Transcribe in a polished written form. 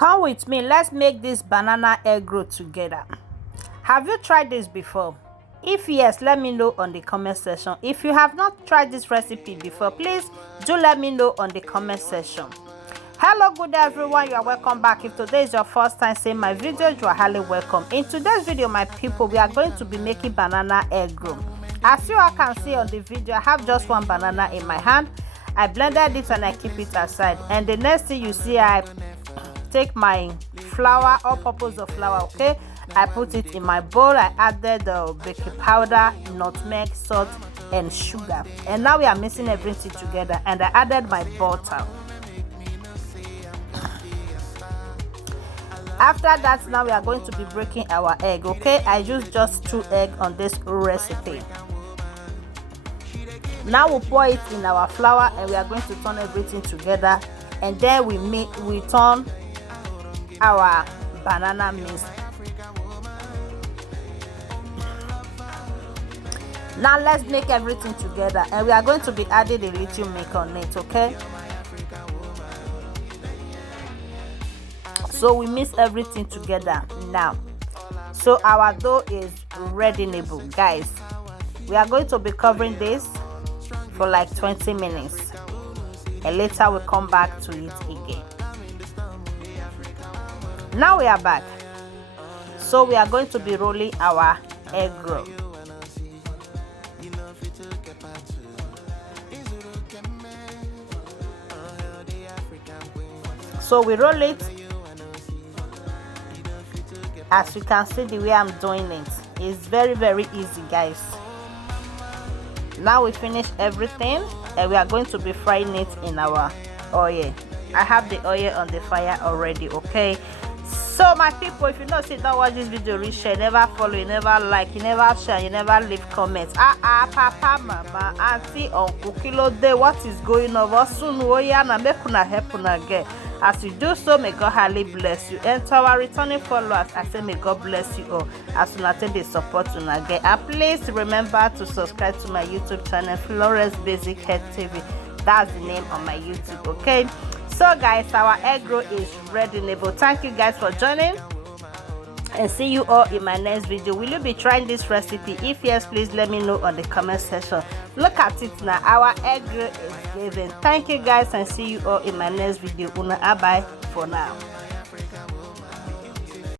Come with me, let's make this banana egg roll together. Have you tried this before? If yes, let me know on the comment section. If you have not tried this recipe before, please do let me know on the comment section. Hello, good day everyone, you are welcome back. If today is your first time seeing my videos, you are highly welcome. In today's video, my people, we are going to be making banana egg roll. As you all can see on the video, I have just one banana in my hand. I blended it and I keep it aside. And the next thing you see, I take my flour, all purpose of flour, okay, I put it in my bowl. I added the baking powder, nutmeg, salt and sugar, and now we are mixing everything together. And I added my butter. After that, now we are going to be breaking our egg, okay. I use just 2 eggs on this recipe. Now we'll pour it in our flour and we are going to turn everything together, and then we turn our banana mix. Now let's make everything together, and we are going to be adding a little milk on it, okay. So we mix everything together now. So our dough is ready-able, guys. We are going to be covering this for like 20 minutes, and later we'll come back to it again. Now we are back. So we are going to be rolling our egg roll. So we roll it. As you can see, the way I'm doing it is very easy, guys. Now we finish everything, and we are going to be frying it in our oil. I have the oil on the fire already, okay. So my people, if you know say don't watch this video, reach share, never follow, you never like, you never share, you never leave comments. Papa, mama, auntie, uncle, kilo day, what is going on? Soon na make una help una get. As you do so, may God highly bless you. And to our returning followers, I say may God bless you all as you take the support una get. And please remember to subscribe to my YouTube channel, Florence Basic Health TV. That's the name on my YouTube, okay. So guys, our egg roll is ready-able. Thank you guys for joining, and see you all in my next video. Will you be trying this recipe? If yes, please let me know on the comment section. Look at it now, our egg roll is given. Thank you guys, and see you all in my next video. Una bye for now.